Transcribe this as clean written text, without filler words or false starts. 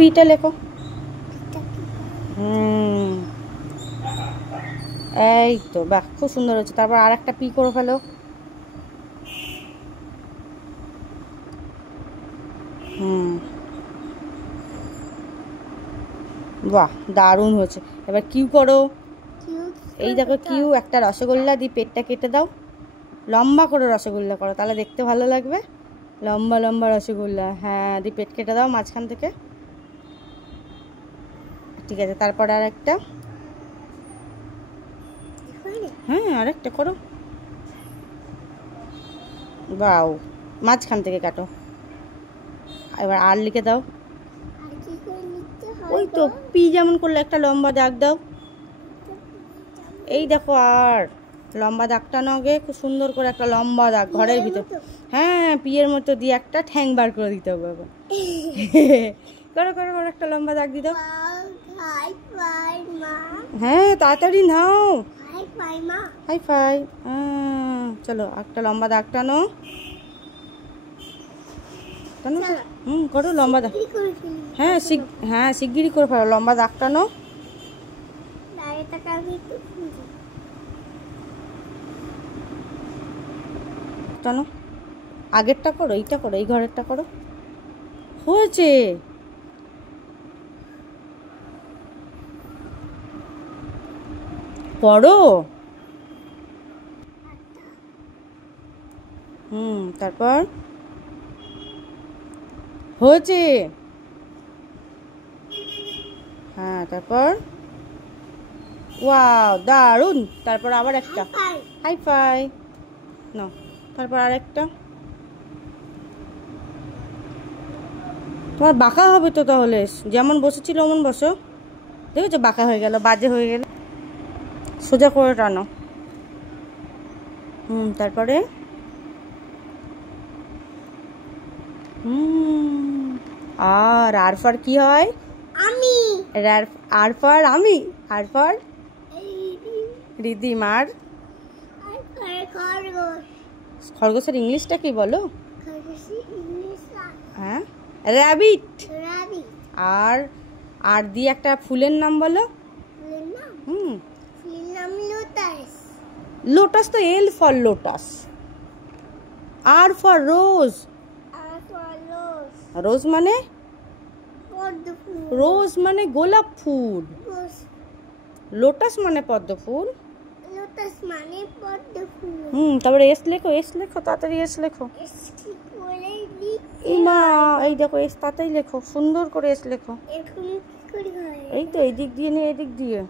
পিটা লেখো। এই তো বাহ, খুব সুন্দর হচ্ছে। তারপর আর একটা পি করে ফেলো। বাহ, দারুণ হয়েছে। এবার কিউ করো। এই দেখো কিউ, একটা রসগোল্লা দিয়ে পেটটা কেটে দাও। লম্বা করে রসগোল্লা করো, তাহলে দেখতে ভালো লাগবে। লম্বা লম্বা রসগোল্লা, হ্যাঁ, দিয়ে পেট কেটে দাও মাঝখান থেকে। ঠিক আছে, তারপর আর একটা। হ্যাঁ, আরেকটা করো। বাও, মাঝখান থেকে কাটো। এবার আর লিখে দাও। ওই তো পি যেমন করলে একটা লম্বা দাগ দাও। এই দেখো, আর লম্বা দাগটা নগে খুব সুন্দর করে একটা লম্বা দাগ ঘরের ভিতর। হ্যাঁ, পিয়ের মতো দিয়ে একটা ঠ্যাং বার করে দিতে হবে। করো করো করো, একটা লম্বা দাগ দিয়ে দাও। হ্যাঁ, তাড়াতাড়ি নাও। Hi fi. চলো, একটা লম্বা দাগ টানো। করো লম্বা দাগ। হ্যাঁ হ্যাঁ, শিগগিরই করে ফেলো, লম্বা দাগ টানো। টানো, আগেরটা করো, এইটা করো, এই ঘরেরটা করো। হয়েছে। পড়ো। তারপর হয়েছে। হ্যাঁ, তারপর ওয়াও, দারুণ। তারপর আবার একটা হাই ফাই না। তারপর আর একটা। তোমার বাঁকা হবে তো, তাহলে যেমন বসেছিল অমন বসো। দেখেছো, বাঁকা হয়ে গেল, বাজে হয়ে গেল। সোজা করে টানো। তারপরে আর ফর কি হয়? আমি। আর ফর আমি। আর ফর রিদিম। আর খরগোশের ইংলিশটা কি বলো? হ্যাঁ, র্যাবিট। আর আর দিয়ে একটা ফুলের নাম বলো। লোটাস তো L for lotus. R for rose. Rose মানে রোজ মানে গোলাপ ফুল। লোটাস মানে পদ্ম ফুল। তারপরে এস লেখো, এস লেখো, তাড়াতাড়ি এস লেখো। মা, এই দেখো এস, তাড়াতাড়ি লেখো, সুন্দর করে এস লেখো। এই তো, এই দিক দিয়ে নে, এদিক দিয়ে।